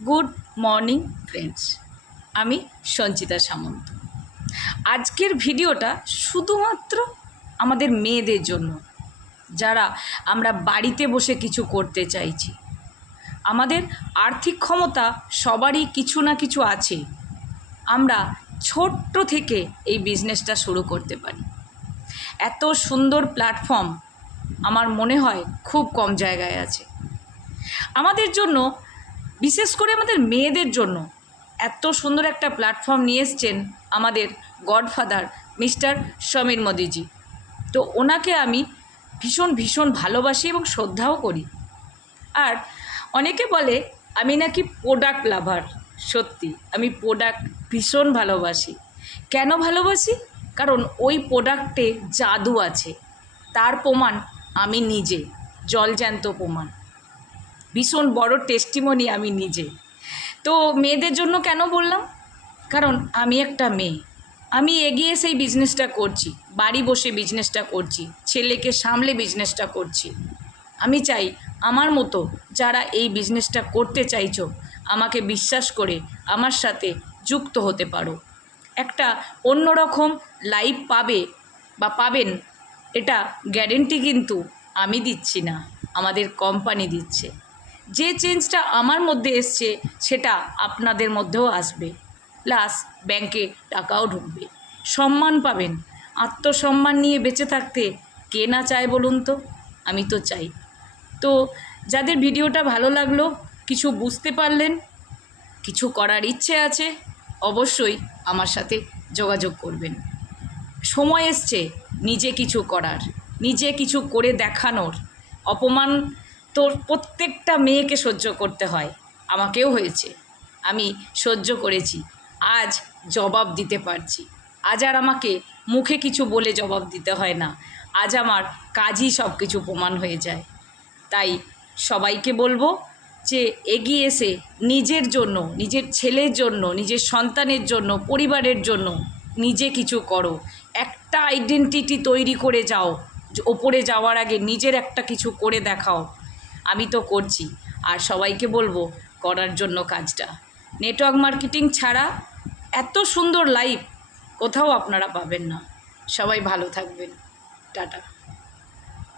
Good morning friends, আমি সঞ্চিতা সামন্ত। আজকের ভিডিওটা শুধুমাত্র আমাদের মেয়েদের জন্য, যারা আমরা বাড়িতে বসে কিছু করতে চাইছি। আমাদের আর্থিক ক্ষমতা সবারই কিছু না কিছু আছে, আমরা ছোট্ট থেকে এই বিজনেসটা শুরু করতে পারি। এত সুন্দর প্ল্যাটফর্ম আমার মনে হয় খুব কম জায়গায় আছে। আমাদের জন্য, বিশেষ করে আমাদের মেয়েদের জন্য এত সুন্দর একটা প্ল্যাটফর্ম নিয়ে এসছেন আমাদের গডফাদার মিস্টার সমীর মোদিজি। তো ওনাকে আমি ভীষণ ভীষণ ভালোবাসি এবং শ্রদ্ধাও করি। আর অনেকে বলে আমি নাকি প্রোডাক্ট লাভার। সত্যি আমি প্রোডাক্ট ভীষণ ভালোবাসি। কেন ভালোবাসি? কারণ ওই প্রোডাক্টে জাদু আছে, তার প্রমাণ আমি নিজে, জলজ্যান্ত প্রমাণ, ভীষণ বড় টেস্টিমনি আমি নিজে। তো মেয়েদের জন্য কেন বললাম? কারণ আমি একটা মেয়ে, আমি এগিয়ে সেই বিজনেসটা করছি, বাড়ি বসে বিজনেসটা করছি, ছেলেকে সামলে বিজনেসটা করছি। আমি চাই আমার মতো যারা এই বিজনেসটা করতে চাইছো, আমাকে বিশ্বাস করে আমার সাথে যুক্ত হতে পারো। একটা অন্যরকম লাইফ পাবে বা পাবেন, এটা গ্যারেন্টি কিন্তু আমি দিচ্ছি না, আমাদের কোম্পানি দিচ্ছে। যে চেঞ্জটা আমার মধ্যে এসছে সেটা আপনাদের মধ্যেও আসবে, প্লাস ব্যাংকে টাকাও ঢুকবে, সম্মান পাবেন। আত্মসম্মান নিয়ে বেঁচে থাকতে কে না চায় বলুন তো? আমি তো চাই। তো যাদের ভিডিওটা ভালো লাগলো, কিছু বুঝতে পারলেন, কিছু করার ইচ্ছে আছে, অবশ্যই আমার সাথে যোগাযোগ করবেন। সময় এসছে নিজে কিছু করার, নিজে কিছু করে দেখানোর। অপমান তো প্রত্যেকটা মেয়েকে সহ্য করতে হয়, আমাকেও হয়েছে, আমি সহ্য করেছি। আজ জবাব দিতে পারছি। আজ আর আমাকে মুখে কিছু বলে জবাব দিতে হয় না, আজ আমার কাজই সব কিছু প্রমাণ হয়ে যায়। তাই সবাইকে বলবো যে এগিয়ে এসে নিজের জন্য, নিজের ছেলের জন্য, নিজের সন্তানের জন্য, পরিবারের জন্য নিজে কিছু করো। একটা আইডেন্টিটি তৈরি করে যাও, ওপরে যাওয়ার আগে নিজের একটা কিছু করে দেখাও। আমি তো করছি, আর সবাইকে বলবো করার জন্য কাজটা। নেটওয়ার্ক মার্কেটিং ছাড়া এত সুন্দর লাইফ কোথাও আপনারা পাবেন না। সবাই ভালো থাকবেন। টাটা।